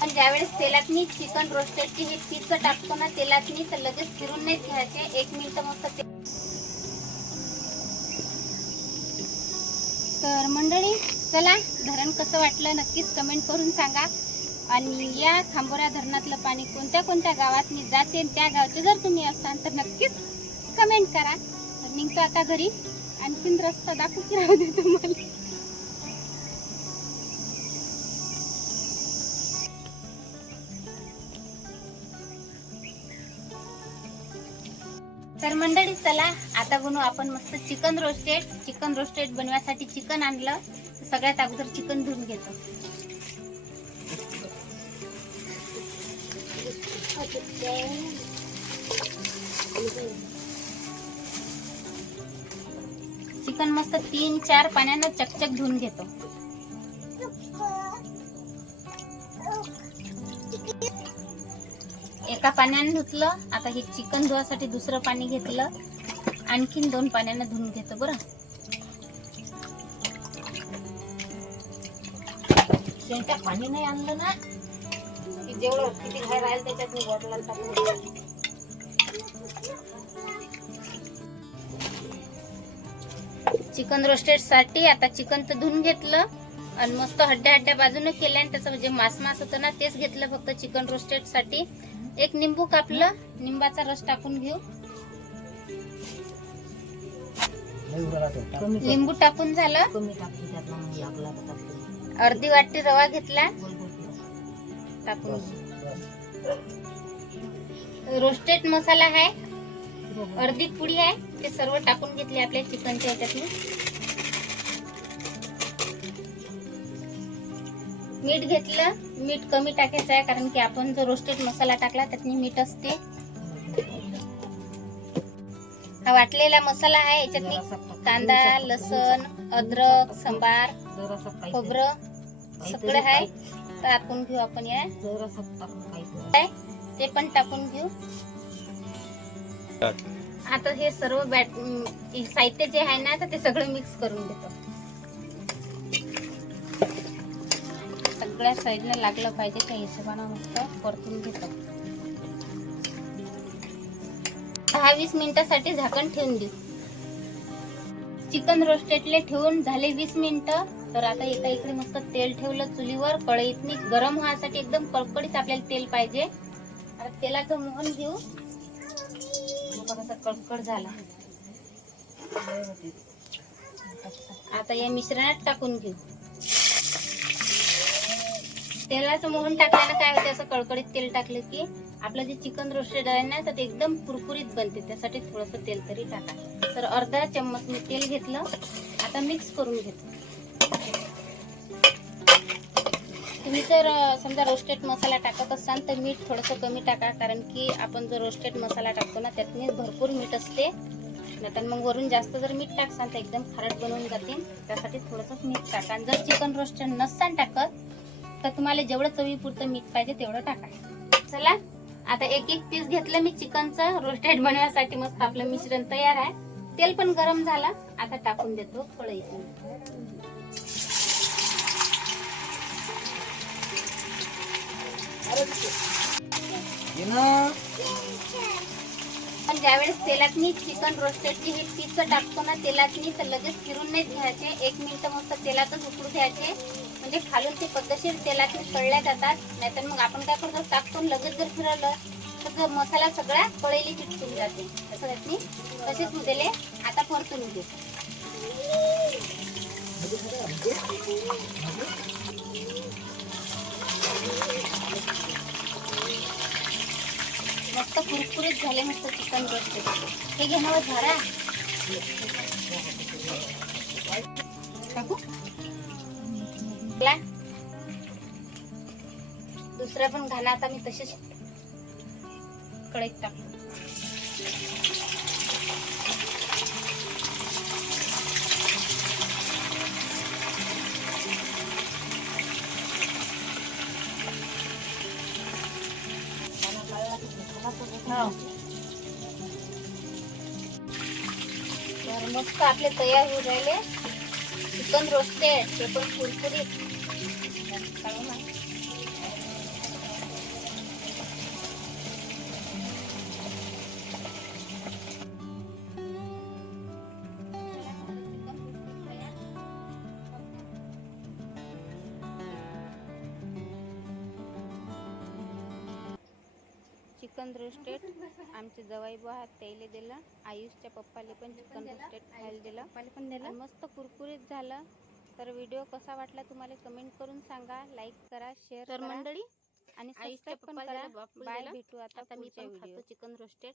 पण ज्यावेळेस तेलात मी चिकन रोस्टेडची हे पीस टाकतो ना तेलात तर लगेच फिरून नाही घ्यायचे. 1 मिनिट मस्त तर मंडळी चला धरण कसं वाटलं नक्कीच कमेंट करून सांगा. आणि या खांबोरा धरणातलं पाणी कोणत्या कोणत्या गावात मी जाते त्या गावचे जर तुम्ही असाल तर नक्कीच कमेंट करा. तर निघतो आता घरी. आणखीन रस्ता दाखवून राहू दे तुम्हाला. तर मंडळी चला आता बनवू आपण मस्त चिकन रोस्टेड. चिकन रोस्टेड बनवण्यासाठी चिकन आणलं. सगळ्यात अगोदर चिकन धुवून घेतो. चिकन मस्त 3-4 पाण्यानं चकचक धुवून घेतो. एका पाण्याने धुतलं. आता हे चिकन धुवासाठी दुसरं पाणी घेतलं. आणखीन 2 पाण्याने धुवून घेतो बरं. शेंटा पाणी नाही आणलं ना की जेवढं किती घाय राहील त्याच्यात मी बॉटला टाकून. चिकन रोस्टेड साठी आता चिकन तर धुवून घेतलं आणि मस्त हड्ड्या बाजूने केलं आणि त्याचं म्हणजे मास होतं ना तेच घेतलं फक्त चिकन रोस्टेड साठी. एक निंबू कापलं. निंबाचा रस टाकून घेऊ. लिंबू टाकून झालं. अर्धी वाटी रवा घेतला टाकून. रोस्टेड मसाला आहे. अर्धी पुडी आहे. ते सर्व टाकून घेतले आपल्या चिकनच्या ह्याच्यातून. मीठ घेतलं. मीठ कमी टाकायचं आहे कारण की आपण जो रोस्टेड मसाला टाकला त्यात मीठ असते. हा वाटलेला मसाला आहे. याच्यात कांदा, लसण, अद्रक, सांबार, खोबरं सगळं आहे. टाकून घेऊ आपण. या ते पण टाकून घेऊ. आता हे सर्व साहित्य जे आहे ना ते सगळं मिक्स करून घेतो. सगळ्या साईडला लागलं पाहिजे त्या हिशोबाने मस्त परतून घेतो. 10-20 मिनिटासाठी झाकण ठेवून देऊ. चिकन रोस्टेडले ठेवून झाले 20 मिनिटं. तर आता एका इकडे मस्त तेल ठेवलं चुलीवर. कढईतनी गरम होण्यासाठी एकदम कडकडीत आपल्याला तेल पाहिजे. आता तेलाचं मोहन घेऊ. कसं कडकड झाला. आता या मिश्रणात टाकून घेऊ. तेलाचं मोहन टाकल्यानं काय होते असं कडकडीत तेल टाकलं की आपलं जे चिकन रोस्टेड आहे ना तर ते एकदम कुरकुरीत बनते. त्यासाठी थोडंसं तेल तरी टाका. तर अर्धा चम्मच मी तेल घेतलं. आता मिक्स करून घेतो. तुम्ही जर समजा रोस्टेड मसाला टाकत असाल तर मीठ थोडंसं कमी टाका कारण की आपण जो रोस्टेड मसाला टाकतो ना त्यातनी भरपूर मीठ असते. नाहीतर मग वरून जास्त जर मीठ टाकसान तर एकदम खारट बनवून जाते. त्यासाठी थोडंसं मीठ टाका. जर चिकन रोस्टेड नससान टाकत तर तुम्हाला जेवढं चवीपुरतं मीठ पाहिजे तेवढं टाका. चला आता एक पीस घेतलं मी चिकनचं रोस्टेड बनवण्यासाठी. मस्त आपलं मिश्रण तयार आहे. तेल पण गरम झालं. आता टाकून देतो कढईतून. पण ज्यावेळेस तेलात मी चिकन रोस्टेडची हे पीस टाकतो ना तेलात तर लगेच फिरून नाही घ्यायचे. 1 मिनिट मस्त तेलातच उकळू द्यायचे. म्हणजे खालून ते पद्धतशीर तेलात तळल्या जातात. नाहीतर मग आपण काय करतो टाकतो लगेच जर फिरवलं तर मसाला सगळा कढईला चिटकून जाते. तसेच मुदले आता परतून घेऊ. मस्त कुरकुरीत झाले मस्त चिकन रोस्टेड. हे घेणं झाडा टाकू. दुसरा पण घाला. आता मी तसेच कढईत टाकतो. तर मस्त आपले तयार होऊ राहिले चिकन रोस्टेड. ते पण कुरकुरीत. काढू ना. चिकन रोस्टेड आमचे जवाई बुवा त्याला दिलं. आयुषच्या पप्पाले पण चिकन रोस्टेड खायला दिलं. पण दिलं मस्त कुरकुरीत झालं. तर व्हिडिओ कसा वाटला तुम्हाला कमेंट करून सांगा. लाईक करा, शेअर करा मंडळी आणि सबस्क्राइब पण करा. बाय, भेटू आता पुढच्या व्हिडिओ. Chicken roasted